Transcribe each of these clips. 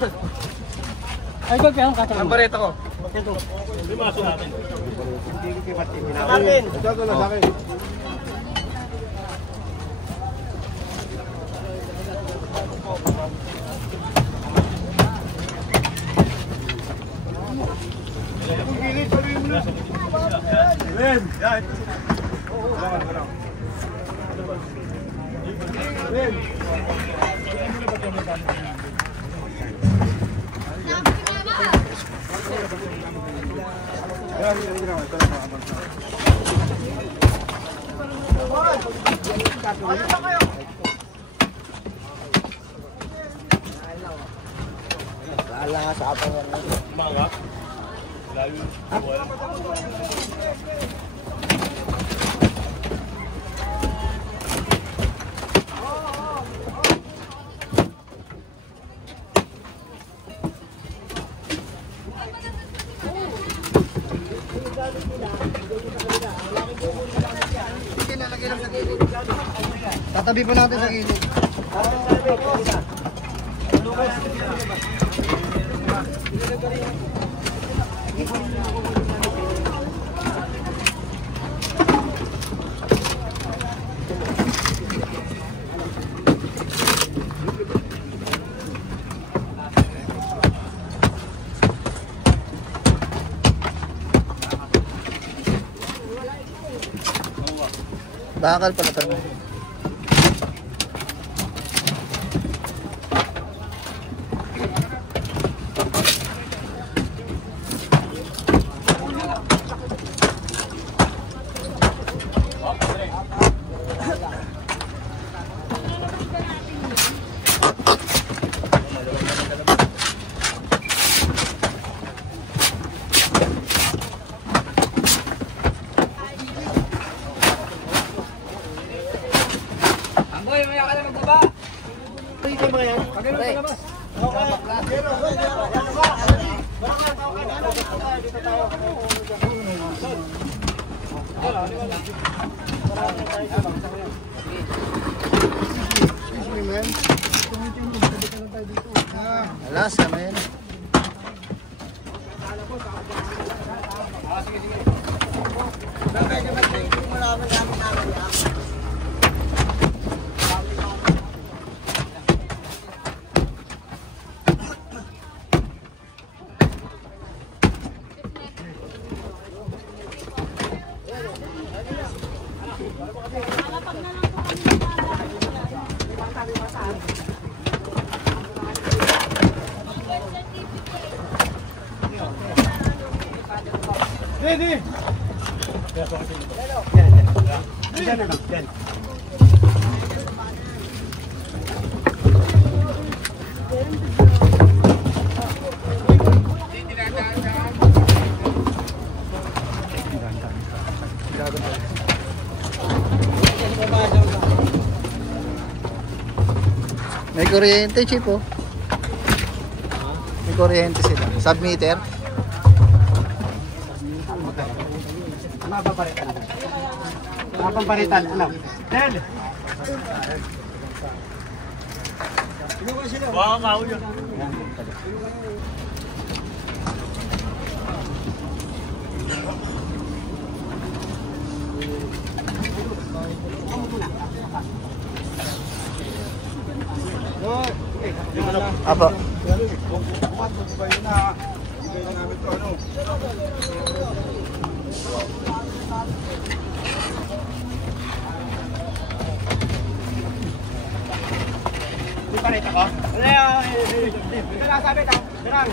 Ay, ko kaya ang katawa. Ang bareta ko. May maso natin. Sa akin. Ito na sa akin. Ala sa apa yan. Mga layo. Tatabi po natin sa gilid. Bakal pala ito. Alas kami. May kuryente, chip, oh. May kuryente sila. Submeter. Mapaparitan. Mapaparitan, ano? Del! Baka kao yun. Apa? Di pa rin ako? Ito lang sabi ito. Dirang.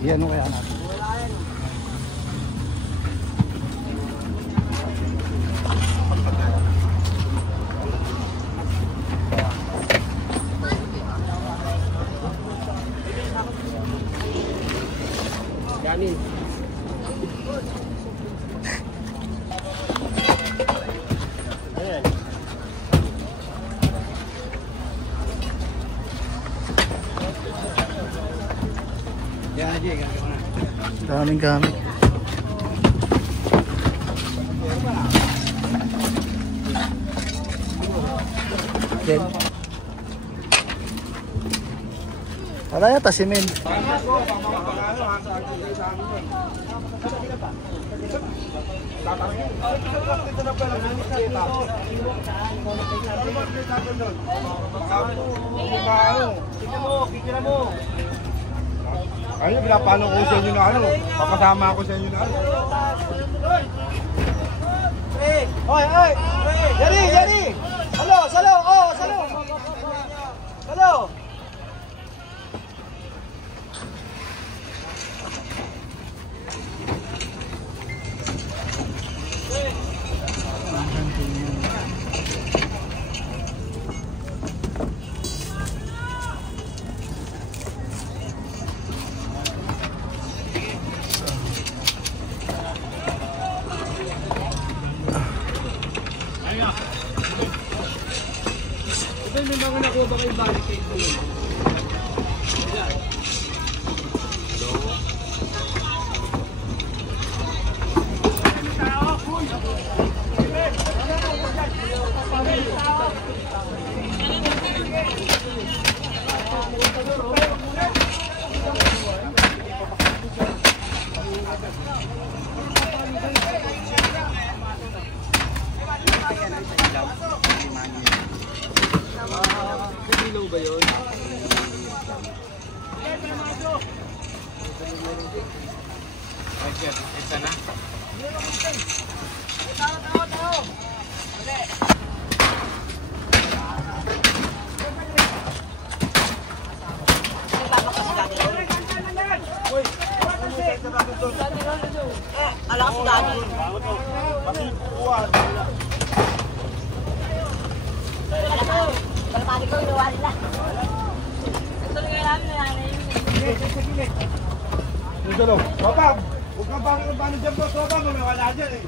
Yan o kaya natin. Ganin. Ayan. Yan aja kan. Daming gamit. din. Wala yata si Mel. Ayun, pinapalo ko sa inyo na ano. Papasama ako sa inyo na ano. Hoy, hoy! Yari, yari! Salo, salo! Oh, salo! Salo! Papa, huwag kang paano dyan po, Soba, mamawala dyan eh.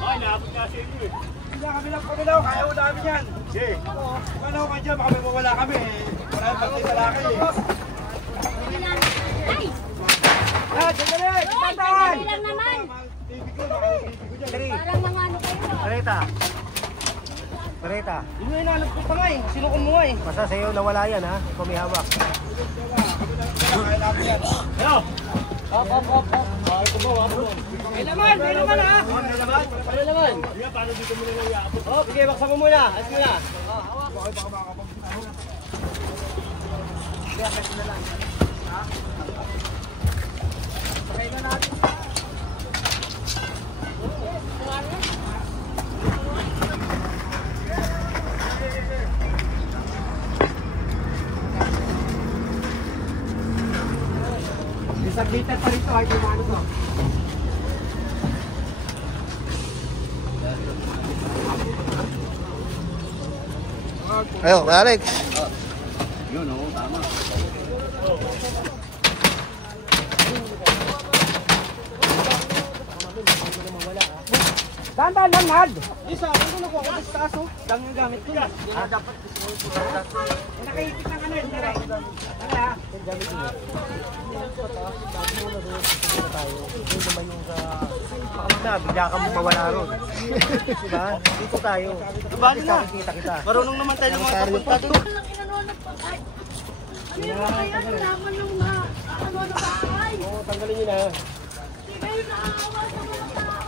Ay, naabot kasi yun eh. Hindi na kami lang pamilaw, kaya ho namin yan. Sige. Paano ka dyan, baka may mawala kami eh. Parang pagkita sa laki eh. Ah, sandali! Hoy, sandali lang naman. Parang mga ano kayo. Pareta. Pareta. Yun yung inanap ko pa nga eh. Sino kumuha eh? Basta sa'yo nawala yan ha. Ikaw may hawak. Kaya namin yan. Ayo! May laman ha! May laman! Kaya paano dito mo nila iabot? Oh, sige, baksan mo muna. Alis mo na. Isang liter pa rito ay kumano to. Ayo, Alex. Dahan-dahan lang, Nad. Isa, ano na ko ako sa taas, oh. Dami yung gamit ko. Dapat nakaipit ng ano, hindi rin. Ano ha? Na, bigla ka mo mawala ron. Diba? Dito tayo. Bali na. Kita. Marunong naman tayo ng mga kapatid. Walang kinanonok pa. Ay, ano yung mga yan? Naman nung ano na bahay. Oo, tanggalin nyo na. Di kayo naawa sa mga tao.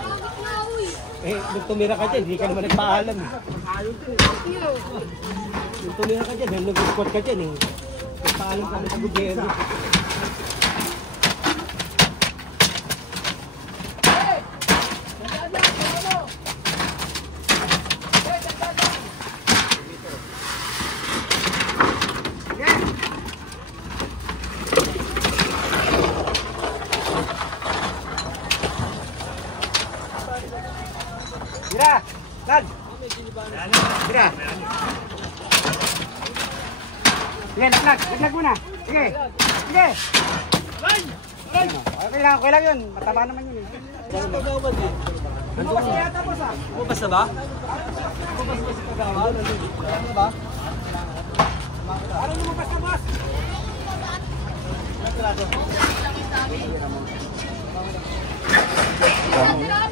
Bakit na, uy? Nung tumira ka dyan, hindi ka naman nagpaalam. Nung tumira ka dyan, nag-squat ka dyan eh. Nagpaalam kami sa gobyerno. Tira! Nad! Tira! Sige, laglag muna. Sige! Sige! Okay lang yun. Mataba naman yun. Lumabas na yata, boss ah. Lumabas na ba? Lumabas na si Kagawa. Ano ba? Ano lumabas na, boss?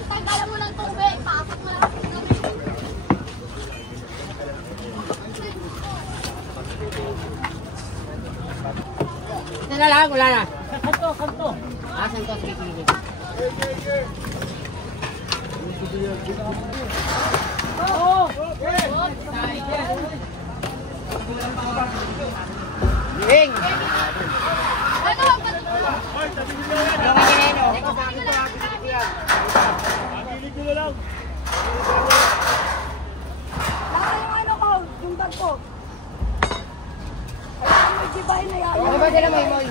Tanggalan mo ng tubig. Pasok mo lang sa tubig. Ito na lang, wala na. Kanto, kanto. Asan to? Sige, sige. Oo! Ling! Hoy, sabi nyo na yan. Pagilid nyo na lang. Laka yung ano ko, yung bag ko. Alam mo, di ba yun na yan? Ano ba sila, Moy?